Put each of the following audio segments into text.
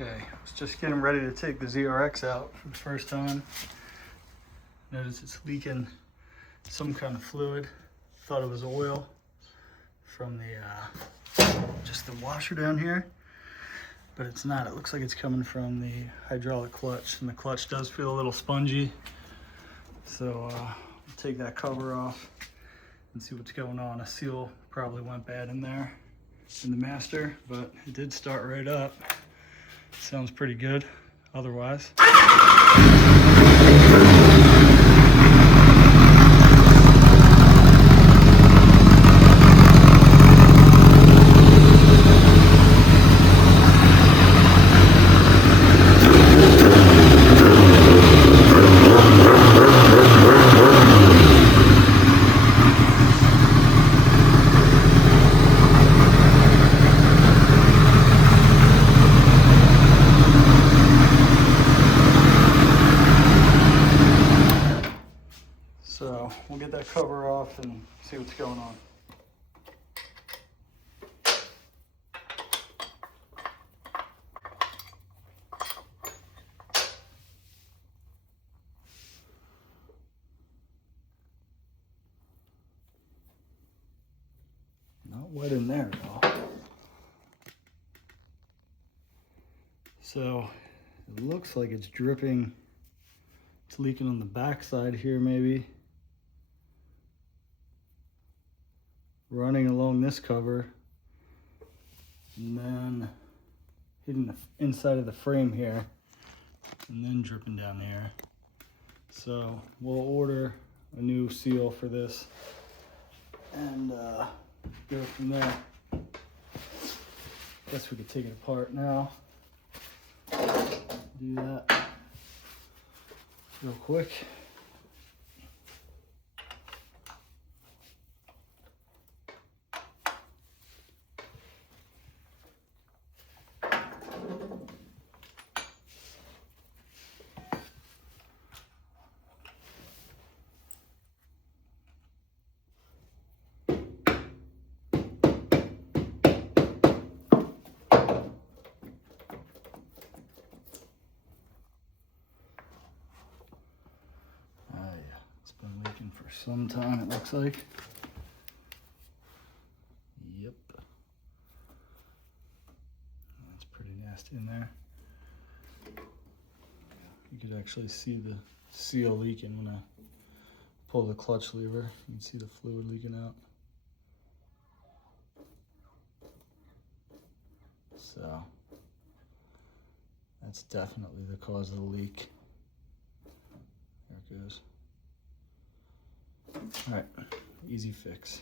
Okay, I was just getting ready to take the ZRX out for the first time. Notice it's leaking some kind of fluid. Thought it was oil from the just the washer down here, but it's not. It looks like it's coming from the hydraulic clutch, and the clutch does feel a little spongy. So I'll take that cover off and see what's going on. A seal probably went bad in there in the master, but it did start right up. Sounds pretty good otherwise. So we'll get that cover off and see what's going on. Not wet in there at all. So it looks like it's dripping. It's leaking on the back side here maybe. Running along this cover and then hitting the inside of the frame here and then dripping down here. So we'll order a new seal for this and go from there. Guess we could take it apart now. Do that real quick. Been leaking for some time, it looks like. Yep. That's pretty nasty in there. You could actually see the seal leaking when I pull the clutch lever. You can see the fluid leaking out. So that's definitely the cause of the leak. There it goes. All right, easy fix.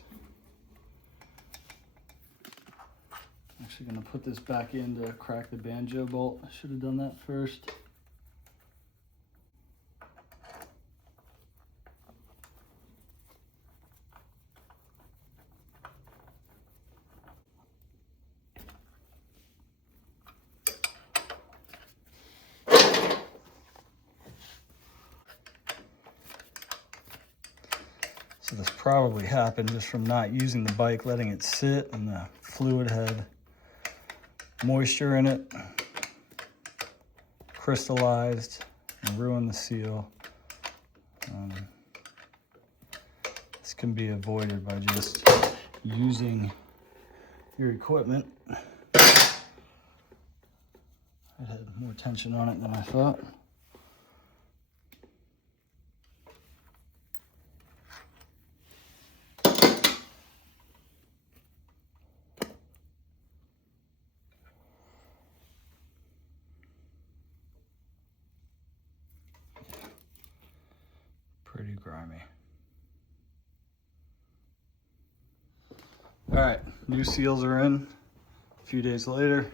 I'm actually gonna put this back in to crack the banjo bolt. I should have done that first. So this probably happened just from not using the bike, letting it sit, and the fluid had moisture in it, crystallized, and ruined the seal. This can be avoided by just using your equipment. It had more tension on it than I thought. Pretty grimy. All right, new seals are in a few days later.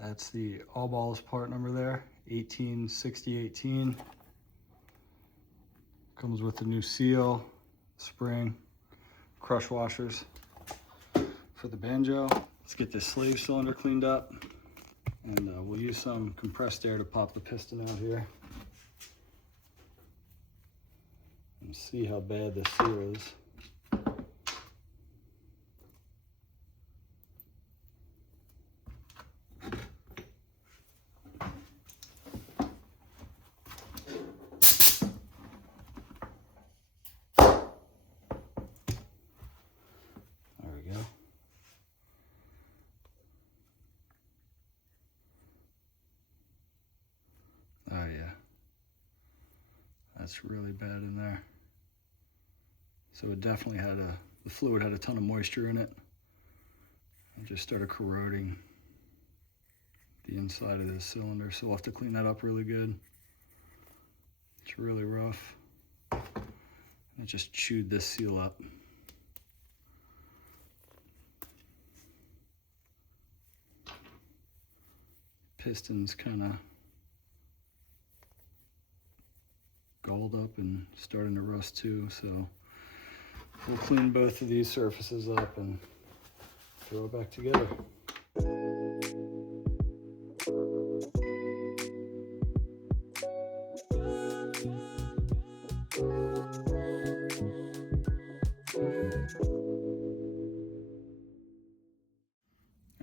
That's the all balls part number there, 186018. Comes with the new seal, spring, crush washers for the banjo. Let's get this slave cylinder cleaned up, and we'll use some compressed air to pop the piston out here. And see how bad this seal is. that's really bad in there. So it definitely had the fluid had a ton of moisture in it. It just started corroding the inside of this cylinder, so we'll have to clean that up really good. It's really rough. It just chewed this seal up. Piston's kind of galled up and starting to rust too, so we'll clean both of these surfaces up and throw it back together.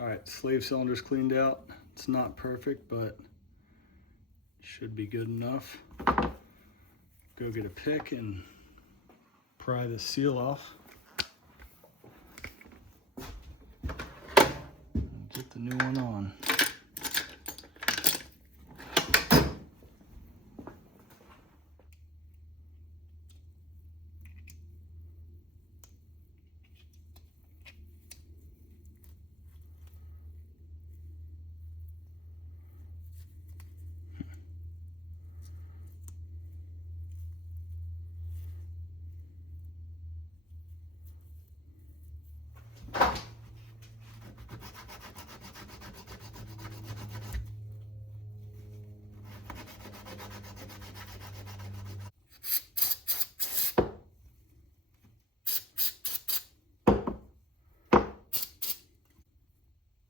All right, slave cylinder's cleaned out. It's not perfect, but should be good enough. Go get a pick and pry the seal off. And get the new one on.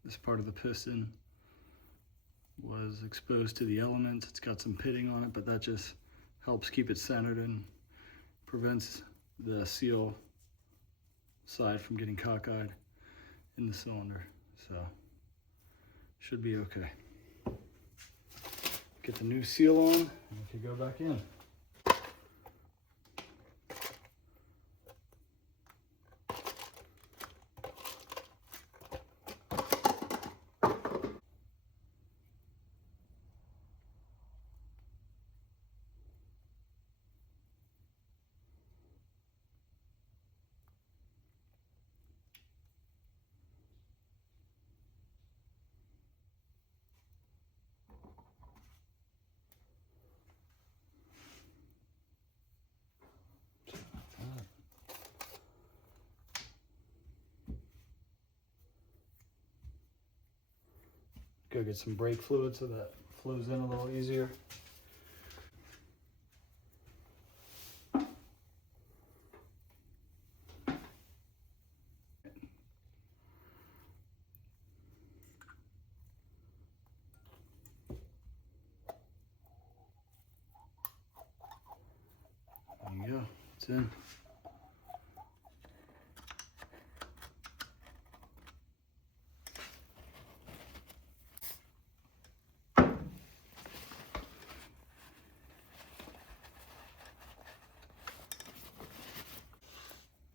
This part of the piston was exposed to the elements. It's got some pitting on it, but that just helps keep it centered and prevents the seal side from getting cockeyed in the cylinder. So should be okay. Get the new seal on and we can go back in. Go get some brake fluid so that flows in a little easier. There you go, it's in.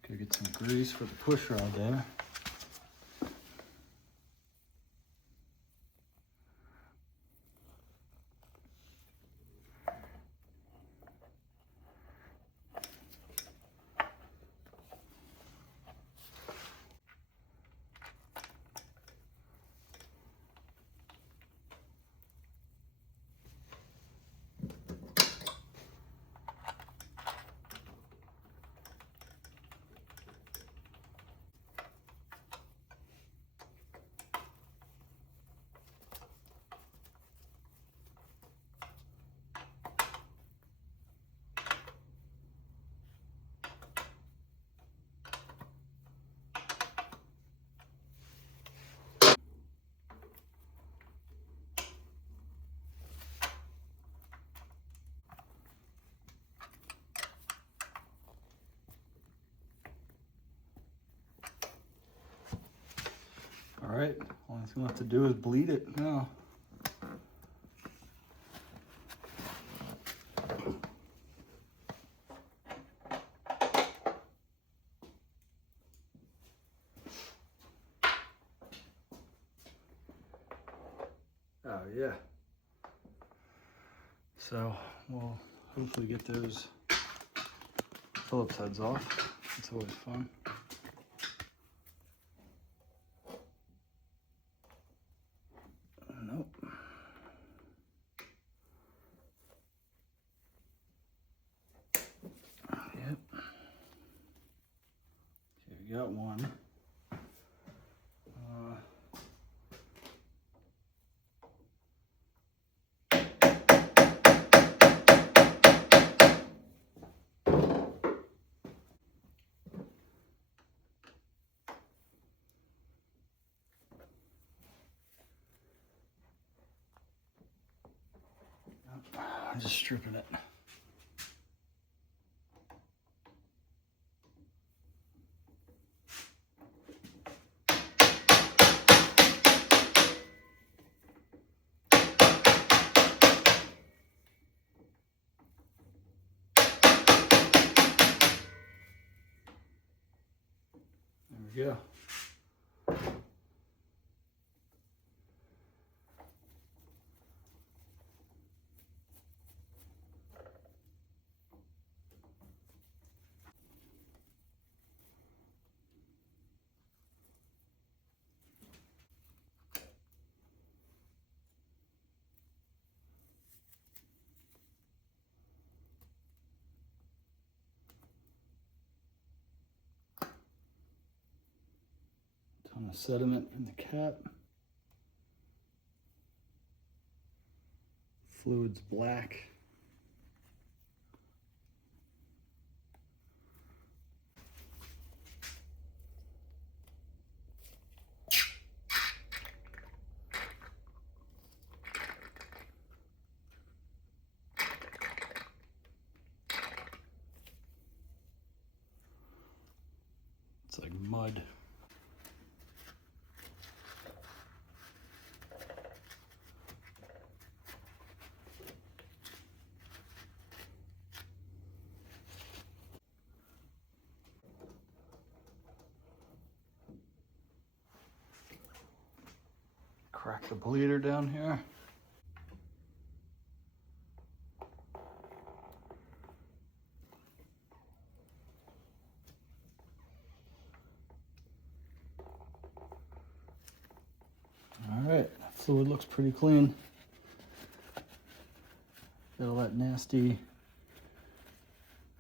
Go get some grease for the push rod there. All right, only thing left to do is bleed it now. Oh yeah. So we'll hopefully get those Phillips heads off. It's always fun. Nope. Yep. Okay, we got one. I'm just stripping it. There we go. Ton of sediment in the cap. Fluid's black. It's like mud. Crack the bleeder down here. All right, fluid looks pretty clean. Got all that nasty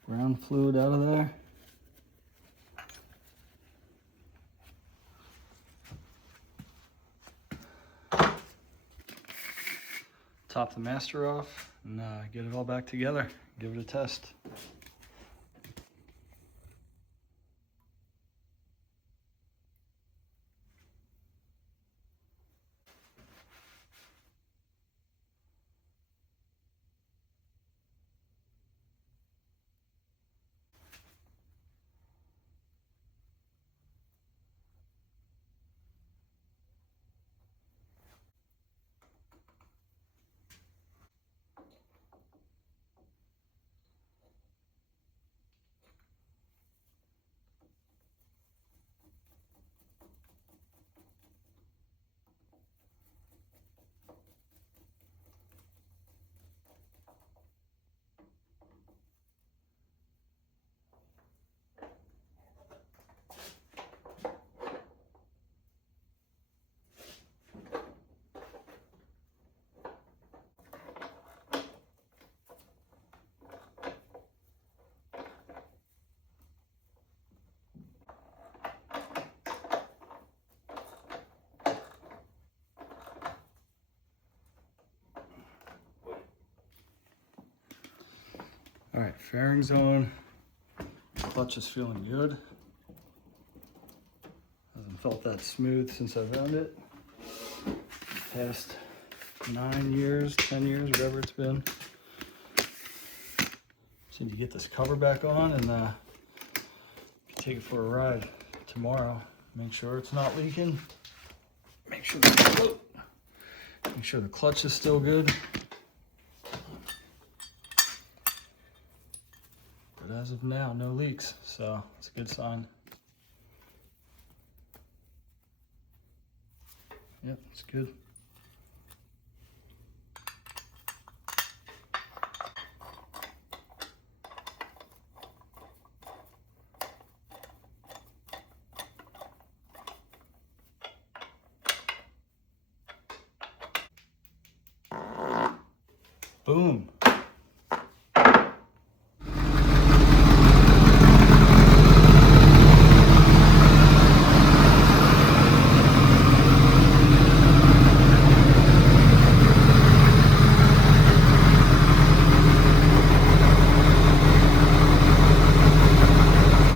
brown fluid out of there. Top the master off and get it all back together. Give it a test. All right, fairing's on. Clutch is feeling good. Hasn't felt that smooth since I've owned it. Past 9 years, 10 years, whatever it's been. Just need to get this cover back on and take it for a ride tomorrow. Make sure it's not leaking. Make sure the clutch is still good. But as of now, no leaks, so it's a good sign. Yep, it's good. Boom.